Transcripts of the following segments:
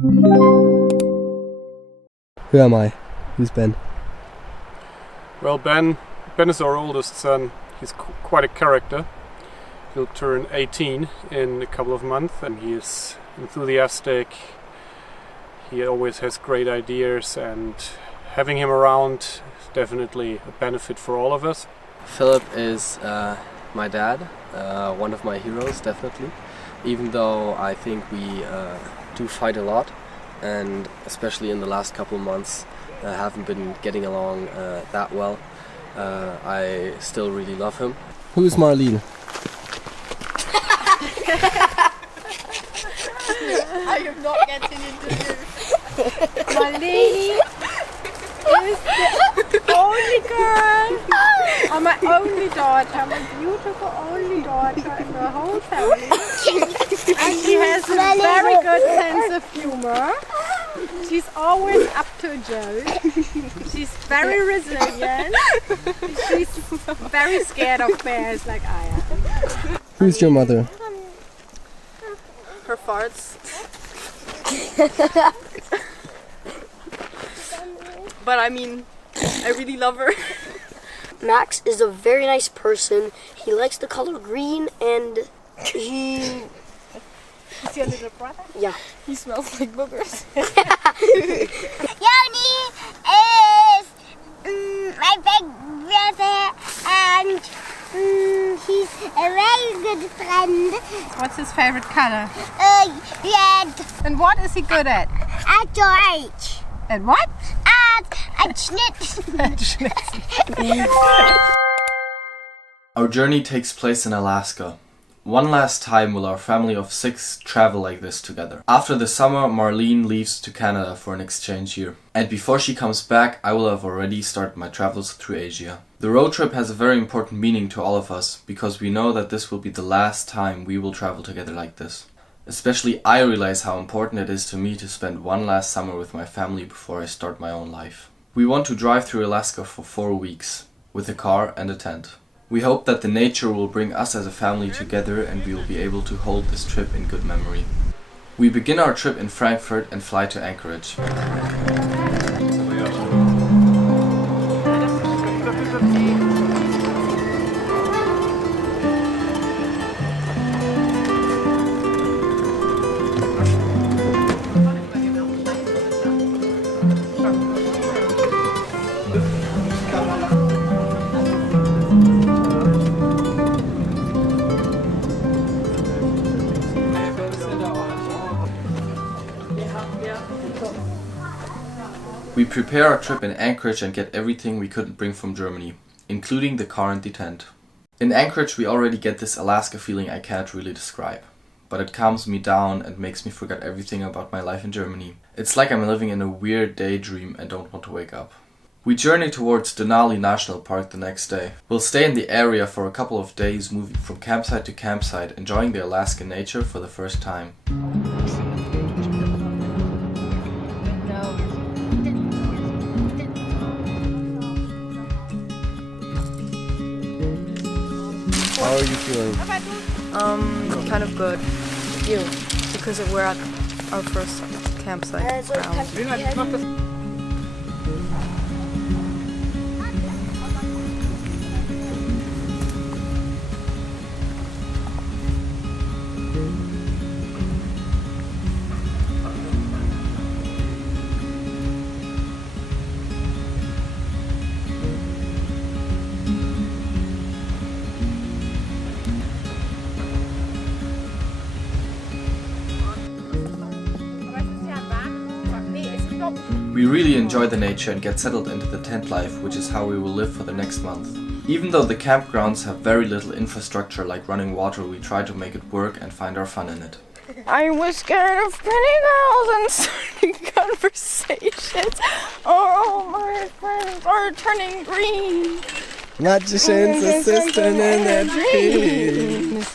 Who am I? Who's Ben? Well, Ben is our oldest son. He's quite a character. He'll turn 18 in a couple of months, and he is enthusiastic. He always has great ideas, and having him around is definitely a benefit for all of us. Philip is my dad, one of my heroes, definitely. Even though I think we do fight a lot, and especially in the last couple of months haven't been getting along that well, I still really love him. Who's Marlene? I am not getting into this. Marlene is the only girl. I'm my only daughter. I'm a beautiful only daughter in the whole family. And she has a very good sense of humor. She's always up to a joke. She's very resilient. She's very scared of bears like I am. Who's your mother? Her farts. But I mean, I really love her. Max is a very nice person. He likes the color green, and he... Is he a little brother? Yeah. He smells like boogers. Yoni is my big brother, and he's a very good friend. What's his favorite color? Red. And what is he good at? At George. At what? At Schnitzel. Our journey takes place in Alaska. One last time will our family of 6 travel like this together. After the summer, Marlene leaves to Canada for an exchange year. And before she comes back, I will have already started my travels through Asia. The road trip has a very important meaning to all of us, because we know that this will be the last time we will travel together like this. Especially I realize how important it is to me to spend one last summer with my family before I start my own life. We want to drive through Alaska for 4 weeks, with a car and a tent. We hope that the nature will bring us as a family together and we will be able to hold this trip in good memory. We begin our trip in Frankfurt and fly to Anchorage. We prepare our trip in Anchorage and get everything we couldn't bring from Germany, including the car and the tent. In Anchorage we already get this Alaska feeling I can't really describe, but it calms me down and makes me forget everything about my life in Germany. It's like I'm living in a weird daydream and don't want to wake up. We journey towards Denali National Park the next day. We'll stay in the area for a couple of days, moving from campsite to campsite, enjoying the Alaskan nature for the first time. How are you feeling? Kind of good. You? Because we're at our first campsite ground. We really enjoy the nature and get settled into the tent life, which is how we will live for the next month. Even though the campgrounds have very little infrastructure like running water, we try to make it work and find our fun in it. I was scared of pretty girls and starting conversations. Oh, my friends are turning green. Not just insistent in their dreams.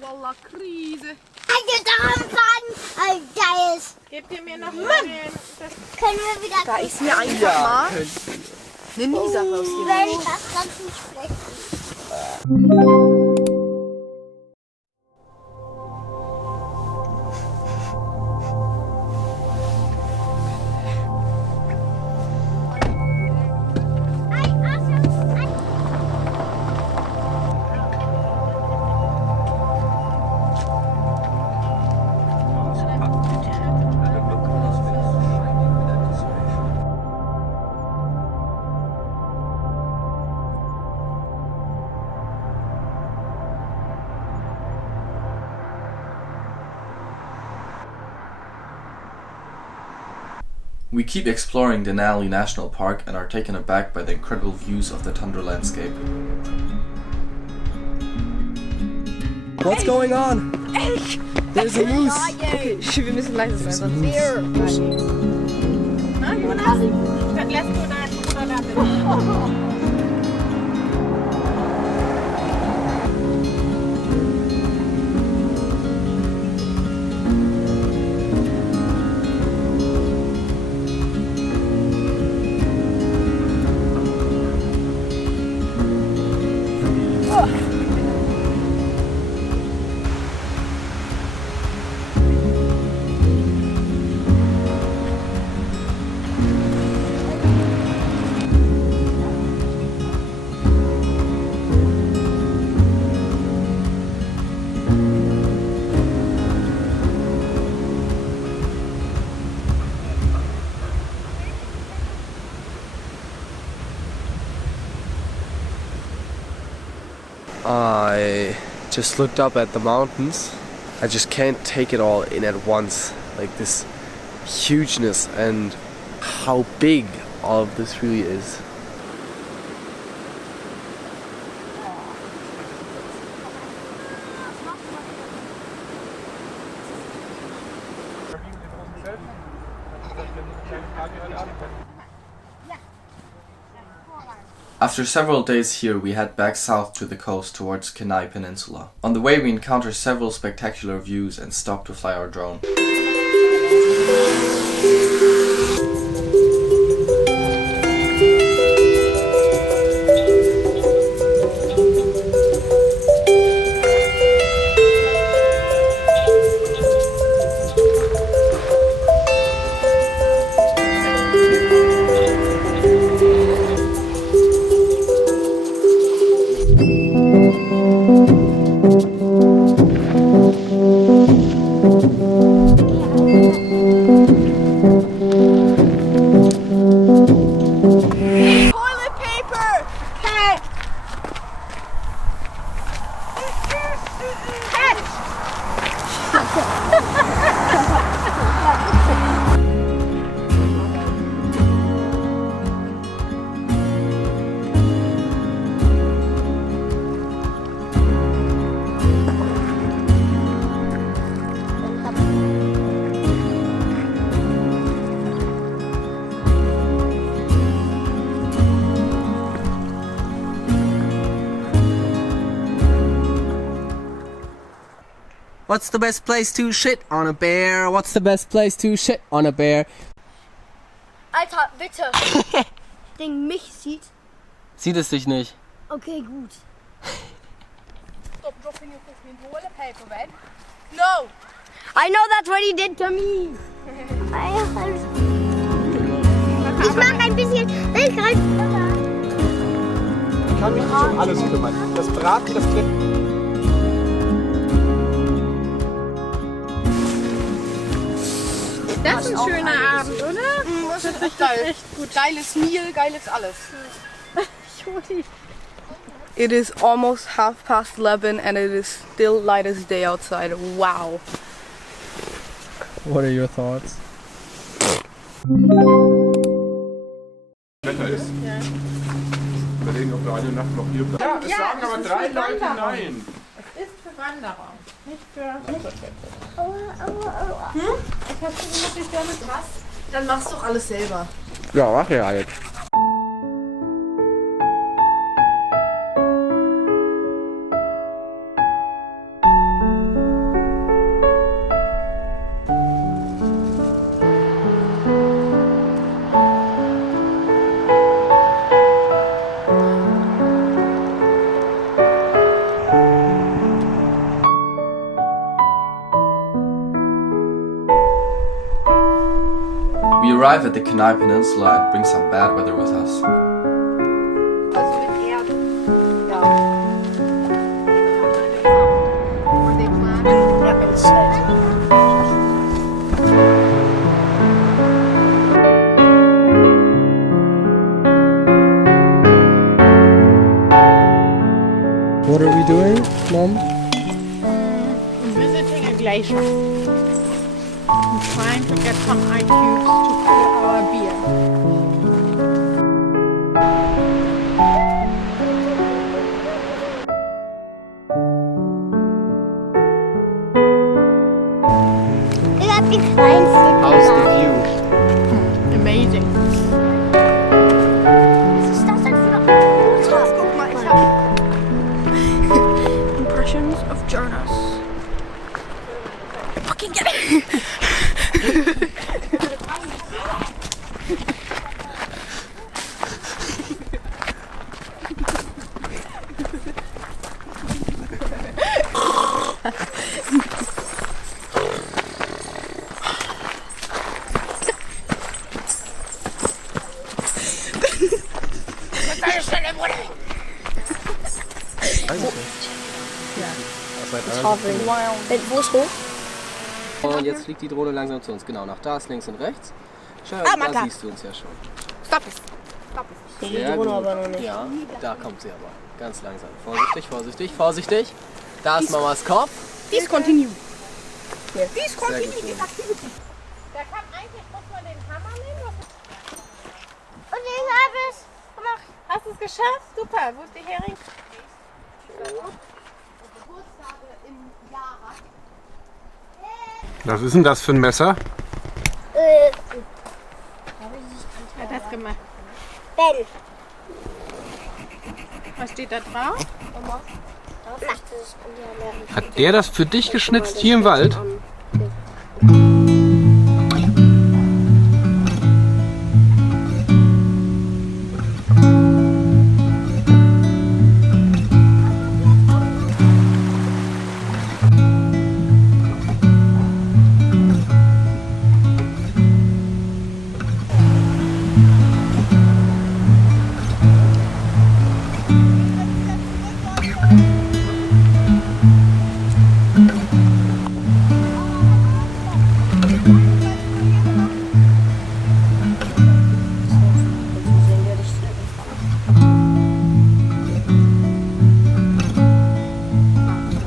Wallah, Krise. Gebt ihr mir noch mal den... Können wir wieder... Da ist mir einfach mal eine Nisa rausgegeben. Wenn ich das ganz nicht sprechen. We keep exploring Denali National Park and are taken aback by the incredible views of the tundra landscape. What's going on? There's a moose. Okay, wir müssen leise sein, sonst Na, Jonas? Dann lässt du deinen Bruder damit. I just looked up at the mountains. I just can't take it all in at once. Like this hugeness and how big all of this really is. After several days here, we head back south to the coast towards Kenai Peninsula. On the way, we encounter several spectacular views and stop to fly our drone. What's the best place to shit on a bear? What's the best place to shit on a bear? Alter, bitte. Den mich sieht. Sieht es dich nicht? Okay, gut. Stop dropping your coffee in toilet paper, Ben. No! I know that's what he did to me. Ich mach ein bisschen. Ich kann mich nicht um alles kümmern. Das Braten, das Kletten. Das ist ein schöner Abend, oder? Das ist richtig geil. Gut. Geiles Meal, geiles alles. It is almost 11:30 and it is still light as day outside. Wow. What are your thoughts? Wetter ist. Ja. Überlegen, ob wir eine Nacht noch hier bleiben. Ja, es sagen aber 3 Leute nein. Es ist für Wanderer, nicht für... Ich hab schon gemacht, ich damit was. Dann machst du doch alles selber. Ja, mach ja jetzt. arrive at the Kenai Peninsula and bring some bad weather with us. Also mit Erde. Ja. What are we doing, Mom? Visiting a glacier. I'm trying to get some ice cubes to cool our beer. Ich hab die kleinste. How's the view? Amazing. Was ist das denn für eine Guck mal, ich hab Impressions of Jonas. Fucking get it! Wo ist hoch? Und jetzt fliegt die Drohne langsam zu uns. Genau, nach da ist links und rechts. Schau, da siehst du uns ja schon. Stop it! Die Drohne aber noch nicht. Ja, da kommt sie aber. Ganz langsam. Vorsichtig, vorsichtig, vorsichtig. Da ist Mamas Kopf. Discontinue. Sehr gut, Discontinue. schön. Da kann eigentlich, muss man den Hammer nehmen. Und ich habe es gemacht. Hast du es geschafft? Super. Wo ist die Hering? Was ist denn das für ein Messer? Äh, Wer hat das gemacht? Ben. Was steht da drauf? Macht es in die Amerika. Hat der das für dich geschnitzt hier im Wald?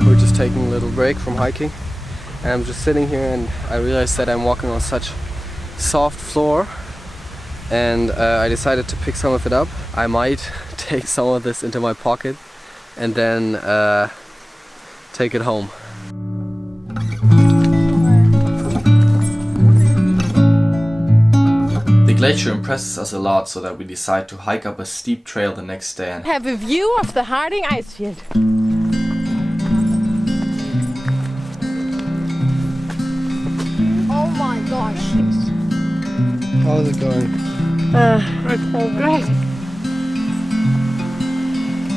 We're just taking a little break from hiking. And I'm just sitting here and I realized that I'm walking on such soft floor. And I decided to pick some of it up. I might take some of this into my pocket and then take it home. The glacier impresses us a lot, so that we decide to hike up a steep trail the next day and Have a view of the Harding ice field. Oh my gosh. How's it going? Great.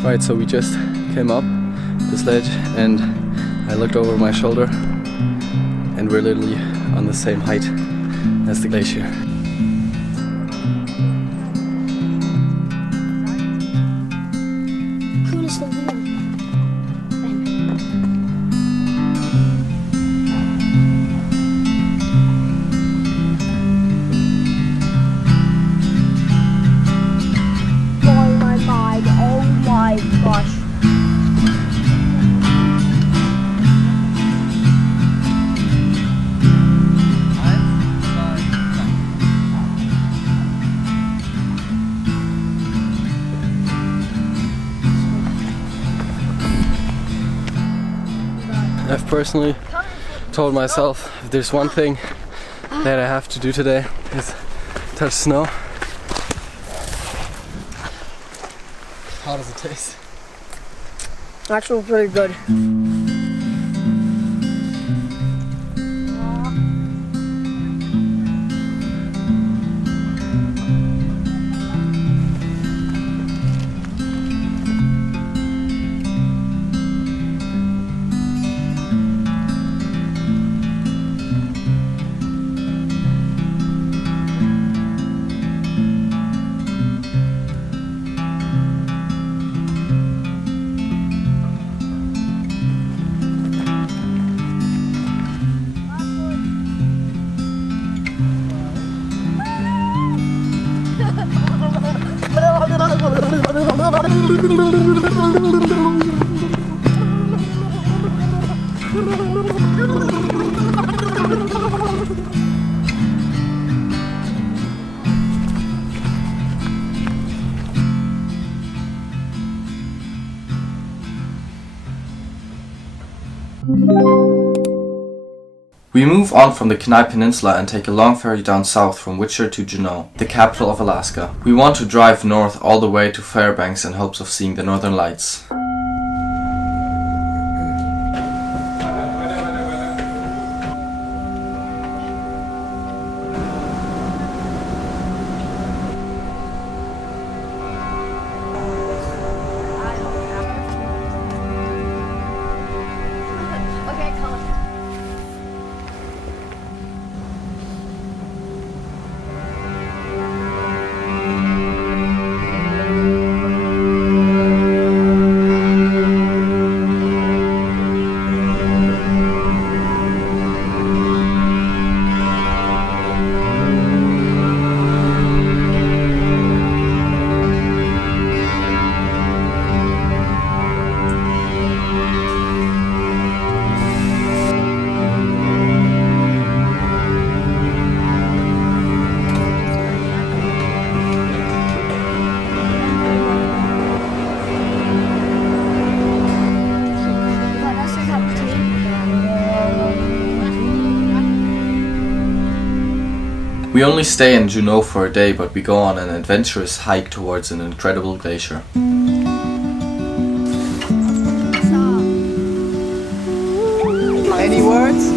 Right, so we just came up this ledge and I looked over my shoulder and we're literally on the same height as the glacier. Cool ist der Wien. Oh my god. Oh my gosh. I've personally told myself if there's one thing that I have to do today is touch snow. How does it taste? Actually pretty good. We move on from the Kenai Peninsula and take a long ferry down south from Whistler to Juneau, the capital of Alaska. We want to drive north all the way to Fairbanks in hopes of seeing the northern lights. We only stay in Juneau for a day, but we go on an adventurous hike towards an incredible glacier. Any words?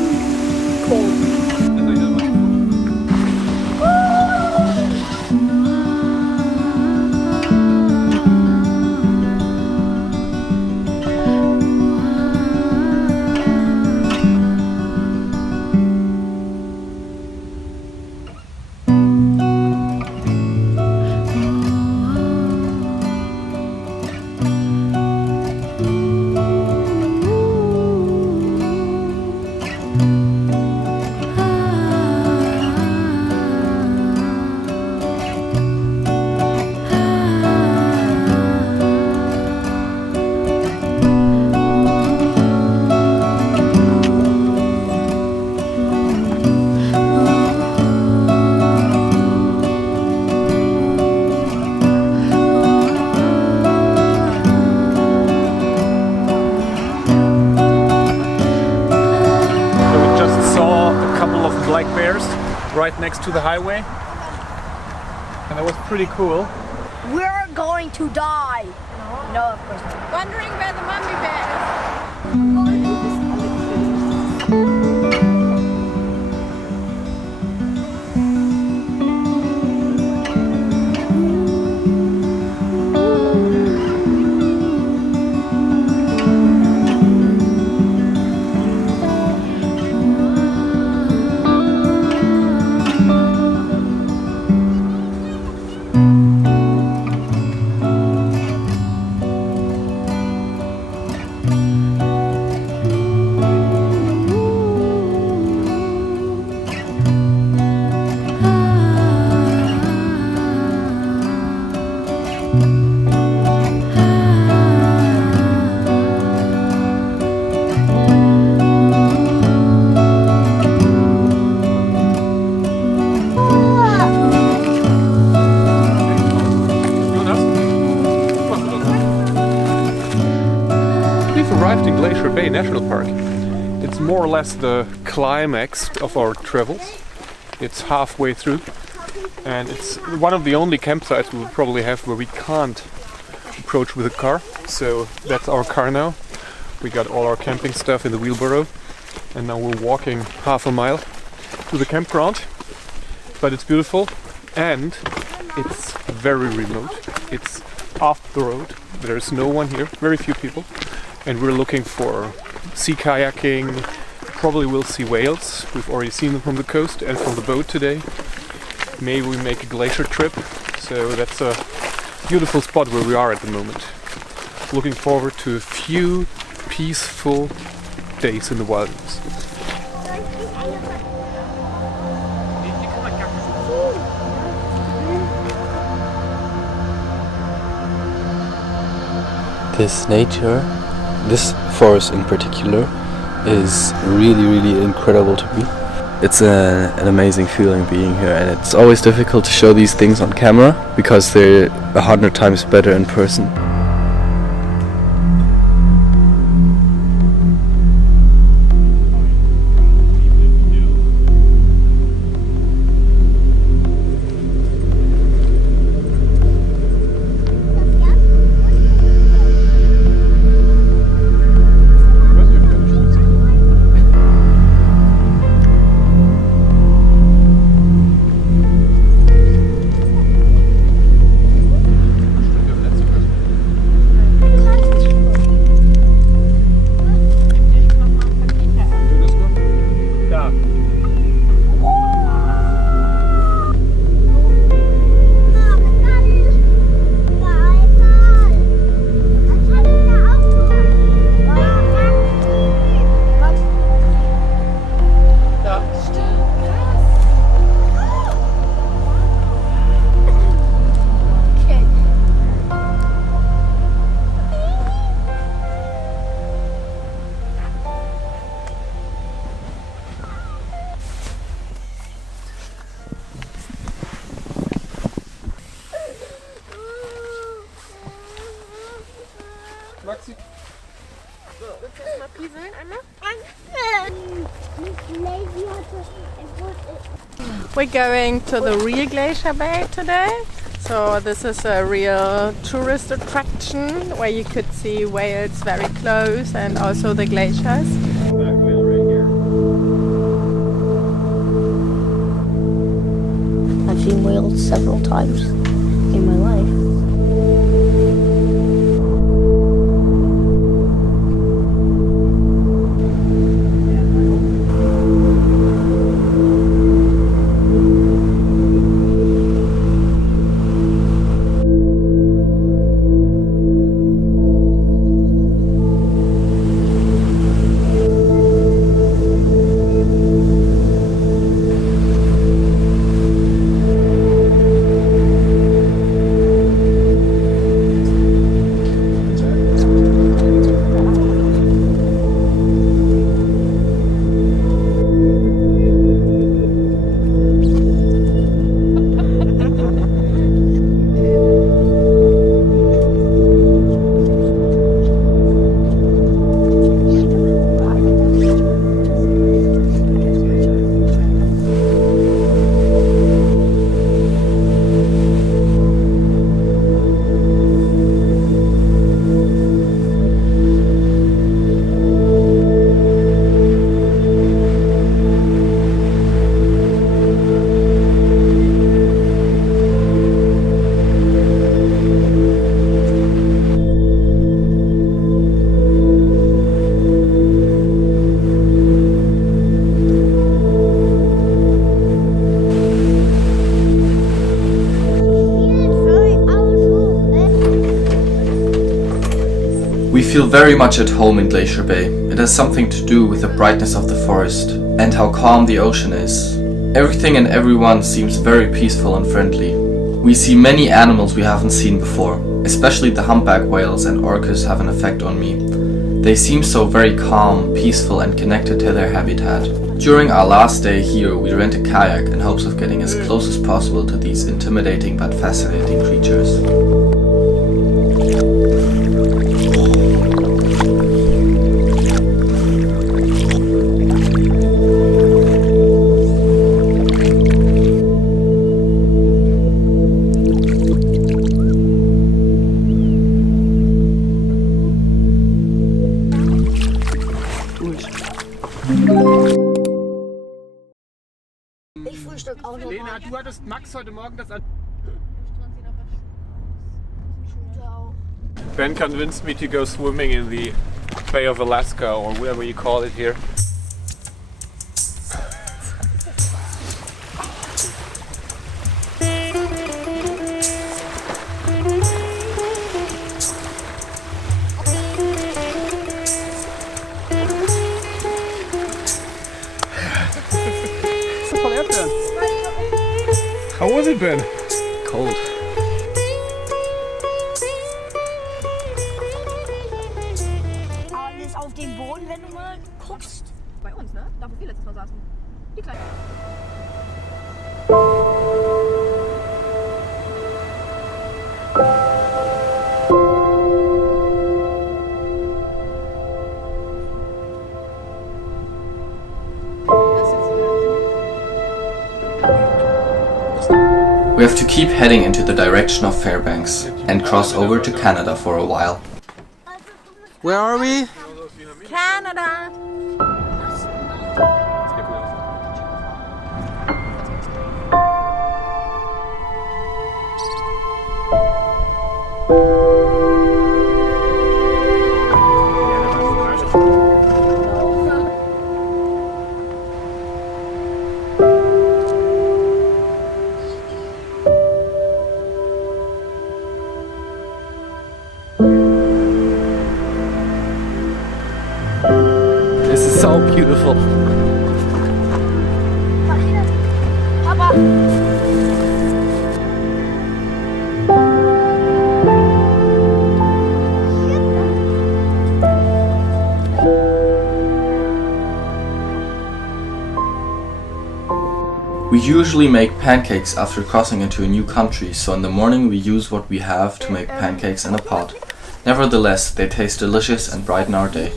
black bears right next to the highway, and that was pretty cool. We're going to die. No, of course not. Wondering where the mummy bear is. Arrived in Glacier Bay National Park. It's more or less the climax of our travels. It's halfway through, and it's one of the only campsites we will probably have where we can't approach with a car. So that's our car now. We got all our camping stuff in the wheelbarrow, and now we're walking half a mile to the campground. But it's beautiful, and it's very remote. It's off the road. There's no one here, very few people. And we're looking for sea kayaking. Probably we'll see whales. We've already seen them from the coast and from the boat today. Maybe we make a glacier trip. So that's a beautiful spot where we are at the moment. Looking forward to a few peaceful days in the wilderness. This nature, this forest in particular, is really incredible to me. It's an amazing feeling being here, and it's always difficult to show these things on camera because they're 100 times better in person. Maxi? Willst du das mal pieseln einmal? We're going to the real Glacier Bay today. So this is a real tourist attraction where you could see whales very close and also the glaciers. I've seen whales several times in my life. We feel very much at home in Glacier Bay. It has something to do with the brightness of the forest and how calm the ocean is. Everything and everyone seems very peaceful and friendly. We see many animals we haven't seen before, especially the humpback whales and orcas have an effect on me. They seem so very calm, peaceful and connected to their habitat. During our last day here, we rent a kayak in hopes of getting as close as possible to these intimidating but fascinating creatures. Ich frühstück auch noch Lena, mal. du hattest Max heute Morgen das an. Ben convinced me to go swimming in the Bay of Alaska or whatever you call it here. How was it, Ben? Cold. alles auf dem Boden, wenn du mal guckst. Bei uns, ne? Da wo wir letztes Mal saßen. Die kleinen. We have to keep heading into the direction of Fairbanks and cross over to Canada for a while. Where are we? Canada! This is so beautiful. Papa. We usually make pancakes after crossing into a new country, so in the morning we use what we have to make pancakes in a pot. Nevertheless, they taste delicious and brighten our day.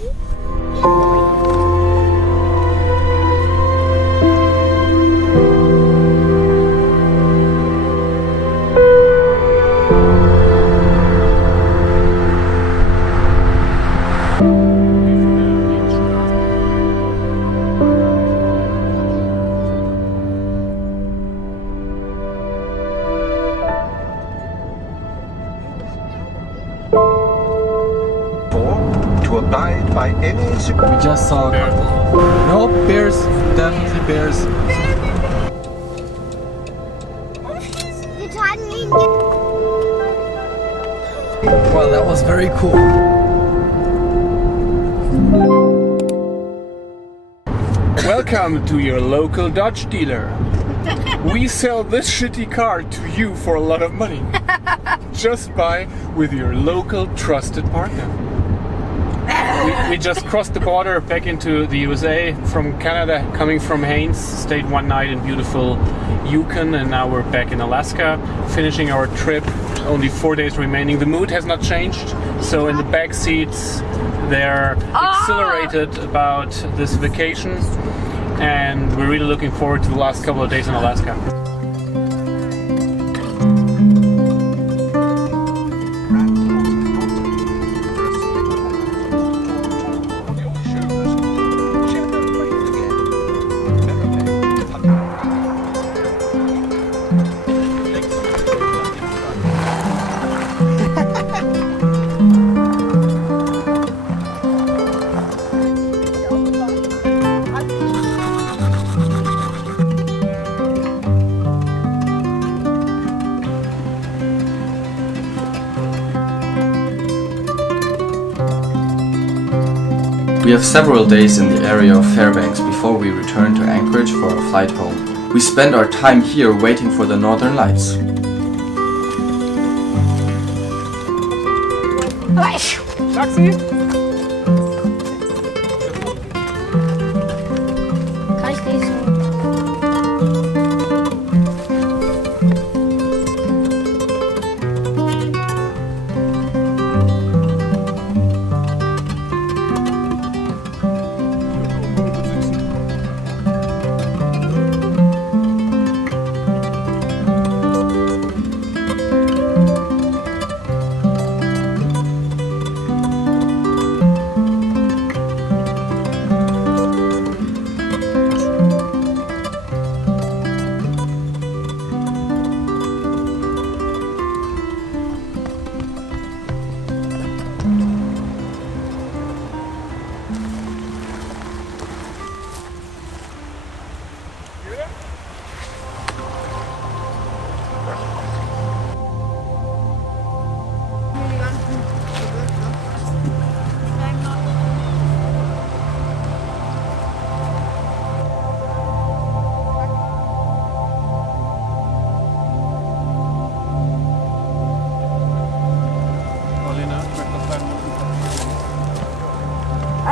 To abide by any We just saw a couple. No, bears. Definitely bears. Wir tragen ihn. Well, that was very cool. Welcome to your local Dodge dealer. We sell this shitty car to you for a lot of money. Just buy with your local trusted partner. We just crossed the border back into the USA from Canada, coming from Haines. Stayed one night in beautiful Yukon, and now we're back in Alaska, finishing our trip. Only 4 days remaining. The mood has not changed, so in the back seats they're exhilarated about this vacation, and we're really looking forward to the last couple of days in Alaska. We have several days in the area of Fairbanks before we return to Anchorage for our flight home. We spend our time here waiting for the Northern Lights. Taxi! Kann ich lesen?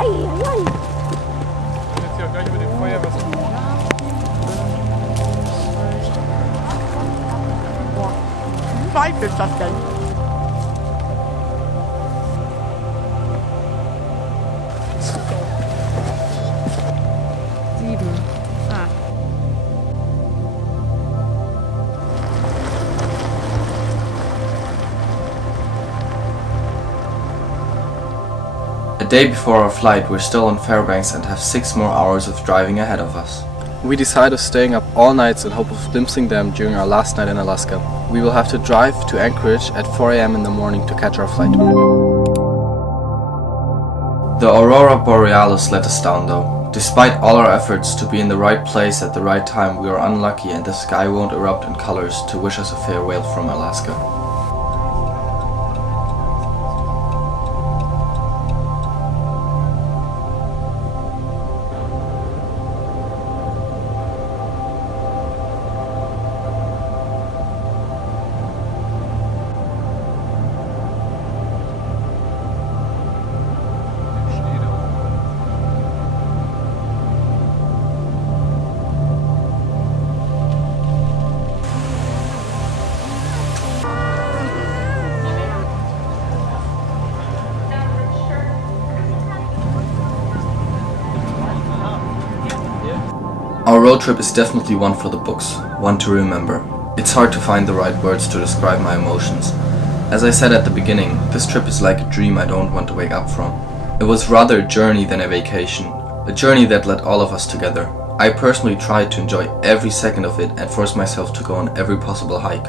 Jetzt ja gleich über dem Feuer was tun. Wie weit ist das denn? A day before our flight, we're still in Fairbanks and have 6 more hours of driving ahead of us. We decided staying up all nights in hope of glimpsing them during our last night in Alaska. We will have to drive to Anchorage at 4 a.m. in the morning to catch our flight. The Aurora Borealis let us down though. Despite all our efforts to be in the right place at the right time, we are unlucky and the sky won't erupt in colors to wish us a farewell from Alaska. Our road trip is definitely one for the books, one to remember. It's hard to find the right words to describe my emotions. As I said at the beginning, this trip is like a dream I don't want to wake up from. It was rather a journey than a vacation, a journey that led all of us together. I personally tried to enjoy every second of it and force myself to go on every possible hike,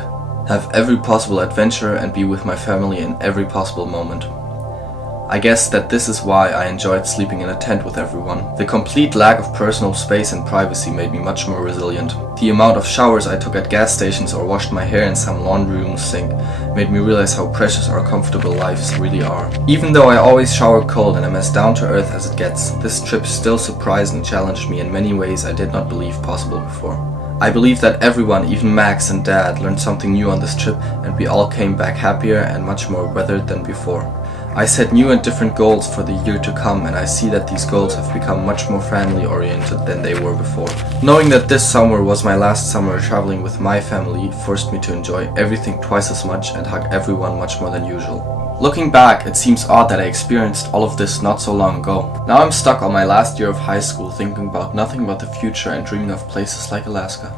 have every possible adventure and be with my family in every possible moment. I guess that this is why I enjoyed sleeping in a tent with everyone. The complete lack of personal space and privacy made me much more resilient. The amount of showers I took at gas stations or washed my hair in some laundry room sink made me realize how precious our comfortable lives really are. Even though I always shower cold and am as down to earth as it gets, this trip still surprised and challenged me in many ways I did not believe possible before. I believe that everyone, even Max and Dad, learned something new on this trip and we all came back happier and much more weathered than before. I set new and different goals for the year to come and I see that these goals have become much more family oriented than they were before. Knowing that this summer was my last summer traveling with my family forced me to enjoy everything twice as much and hug everyone much more than usual. Looking back, it seems odd that I experienced all of this not so long ago. Now I'm stuck on my last year of high school thinking about nothing but the future and dreaming of places like Alaska.